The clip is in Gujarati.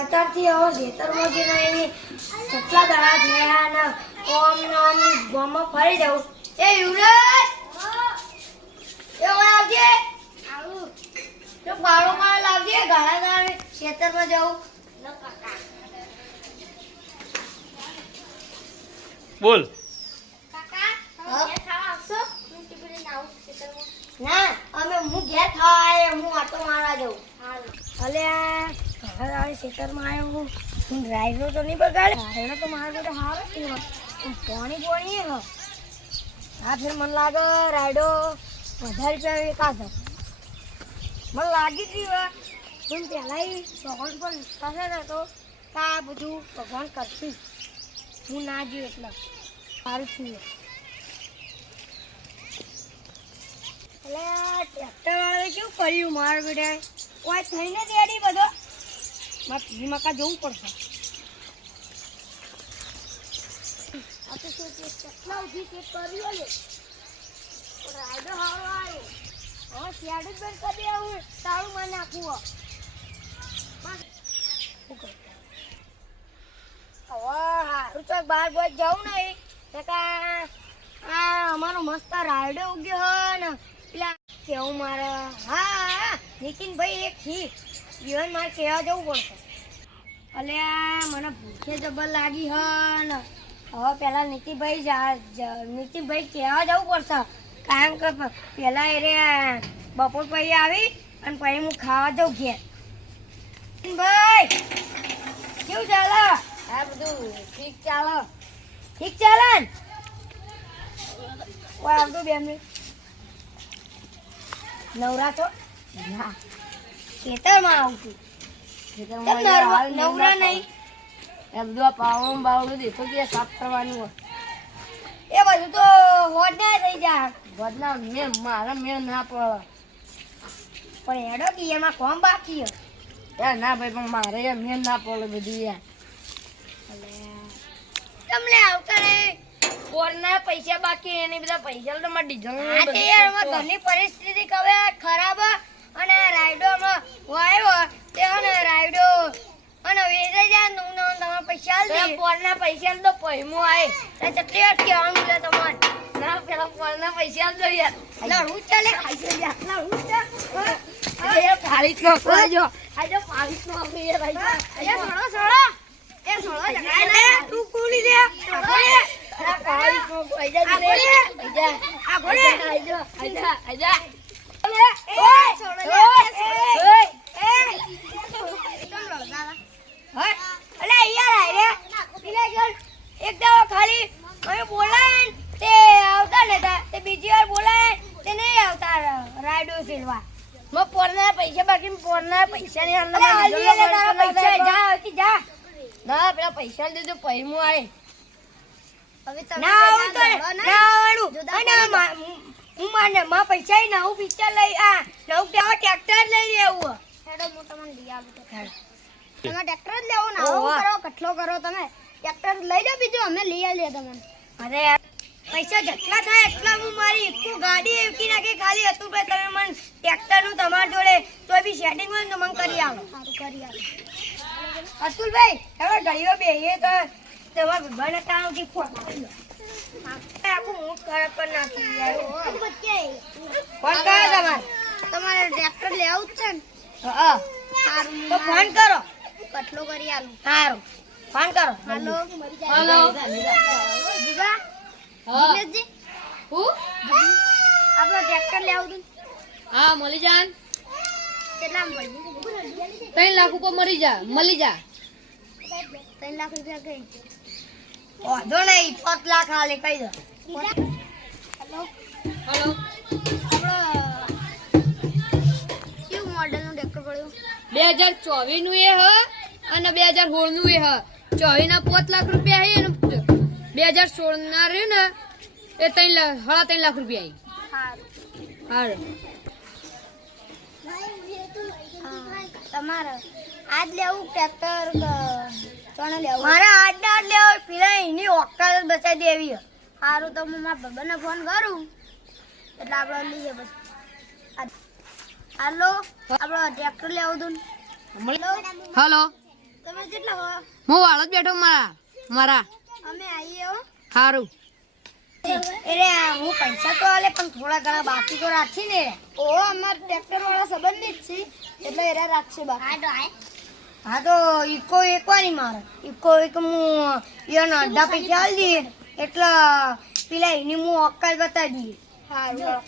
અત્યારથી હવે ખેતરમાં જઈને કેટલા દાડા થયા ને ઓમ ગોમાં ફરી જવું. એ યુવરાજ એ આવજે આવું તો પાડો મારે લાવજે ઘણા દાડે ખેતરમાં જવું. બોલ ના અમે હું ઘેર ખાવા આવ્યો હું આટો મારવા જઉં. ભલે ઘણા ખેતરમાં આવ્યો હું રાયડો તો નહીં બગાડે. રાયડો તો મારો તો સારો જ પાણી પાણી હા ફેર મને લાગે રાયડો વધારે રૂપિયા એકાદ મને લાગી જ રહ્યું હું પહેલાં ભગવાન પર વિશ્વાસ હતો કે આ બધું ભગવાન કરશે હું ના જોયું એટલે સારું થયું. એટલે ટ્રેક્ટર વાળે કેવું કર્યું મારા બેટા કોઈ થઈને રેડી બધો મારે પીજી મકા જવું પડશે. આ તો શું કેટલા ઉભી ચેક કર્યું ને રાયડો સારો આવ્યો હવે શિયાળું જ બંધ કરી આવું તારું મને નાખવું હવે સારું તો બાર બાર જવું નહીં આ અમારો મસ્ત રાયડો ઉગ્યો હોય ને પેલા કેવું મારે હા નીતિનભાઈ એક ઠીક જીવન મારે કહેવા જવું પડશે. અલ્યા મને ભૂખે જબર લાગી હ ને હવે પેલા નીતિનભાઈ કહેવા જવું પડશે કારણ કે પેલા એ બપોર પછી આવી અને પછી હું ખાવા જાઉં ઘેર. ભાઈ કેવું ચાલે? આ બધું ઠીક ચાલે ને આવતો 2 મિનિટ નવરા છો ના ખેતરમાં આવતું નવરા નહીં એ બધું આ પાવડું બાવડું દેખો કે સાફ કરવાનું હોય એ બધું તો હોજ ના થઈ જાય વધના મારા મેળ ના પડે પણ હેડો કે એમાં કોમ બાકી યાર ના ભાઈ પણ મારે મેળ ના પડે બધું યાર તમને આવતા રે કોરના પૈસા બાકી એને બધા પૈસા તો મારે ડીઝલ ઘરની પરિસ્થિતિ હવે ખરાબ અને રાયડો વાયો તે રાયડો અને વેચાઈ જાય તમારે પૈસા આલ કોરના પૈસા તો પૈમો આવે ચટલી વાર કહેવાનું છે તમારે ના પેલા કોરના પૈસા આલ દો યાર લડવું ચાલે ખાઈ યાર લડવું ચાલે ફાળી નો ખાજો આજે ફાળી નો આપણે યાર આજે છોડો એ છોડો જગાય લે તું કોલી લે આ ફાળી નો પૈસા દે આ ગોળે આજા પૈસા બાકી પોરના પૈસા ની ના પેલા પૈસા દેજો પૈમો આવે માં પૈસા નવું પિક્ચર લઈ આ નવું ટ્રેક્ટર લઈ લેવું હેડો હું તમને લઈ આવું તમે ટ્રેક્ટર જ લેવો ને આવું કરો કટલો કરો તમે ટ્રેક્ટર લઈ જાઓ બીજું અમે લઈ આવીએ તમને. અરે પૈસા જેટલા થાય એટલા હું મારી એક ગાડી એકી નાખી ખાલી હતું ભાઈ તમે મને ટ્રેક્ટર નું તમારા જોડે તો બી સેટિંગ હોય ને તો મને કરી આવો. સારું કરી આવો અતુલભાઈ હવે ઘડીઓ બેહીએ તો તમારા બને તાવથી ફોન કરી આખું હું ખરાબ કરી નાખી યાર ફોન કરો તમારે ટ્રેક્ટર લેવું જ છે ને હા તો ફોન કરો કટલો કરી આલું સારું ફોન કરો હેલો હેલો દીવા દિનેશજી હું આપણો ટ્રેક્ટર લેવું હતું હા મળી જાન કેટલામાં પડી 3 લાખ ઉપર મળી જા 3 લાખ રૂપિયા કઈ વાંધો નહીં 5 લાખ હાલે કહી દો. હેલો હેલો કેવું મોડેલનું ટ્રેક્ટર પડ્યું 2024 નું એ હ અને 2016 નું એ હ 24 ના 5 લાખ રૂપિયા હે અને 2016 ના રે ને એ 3 લાખ રૂપિયા આવી તમારે આજ લેવું ટ્રેક્ટર કોને લેવું? મારે આજ ના જ લેવું પેલા એની ઓકાત બચાવી દેવી. સારું તો હું મારા બાબાને ફોન કરું એટલે આપણે લઈએ પછી. હાલો આપણો ટ્રેક્ટર લેવું હતું. હેલો તમે કેટલા હો? હું વાળો જ બેઠો મારા અમે આવીએ હો. સારું હું પૈસા તો આલે પણ થોડા ઘણા બાકી તો રાખી ને. ઓ અમાર ટ્રેક્ટર વાળા સંબંધી જ છે એટલે એરા રાખશે બાકી. હા તો ઈકો એકવાની મારે ઈકો એક હું ઈયોનો અડધા પૈસા આલી દઈએ એટલે પેલા એની હું અક્કલ બતાવી દઈએ. સારું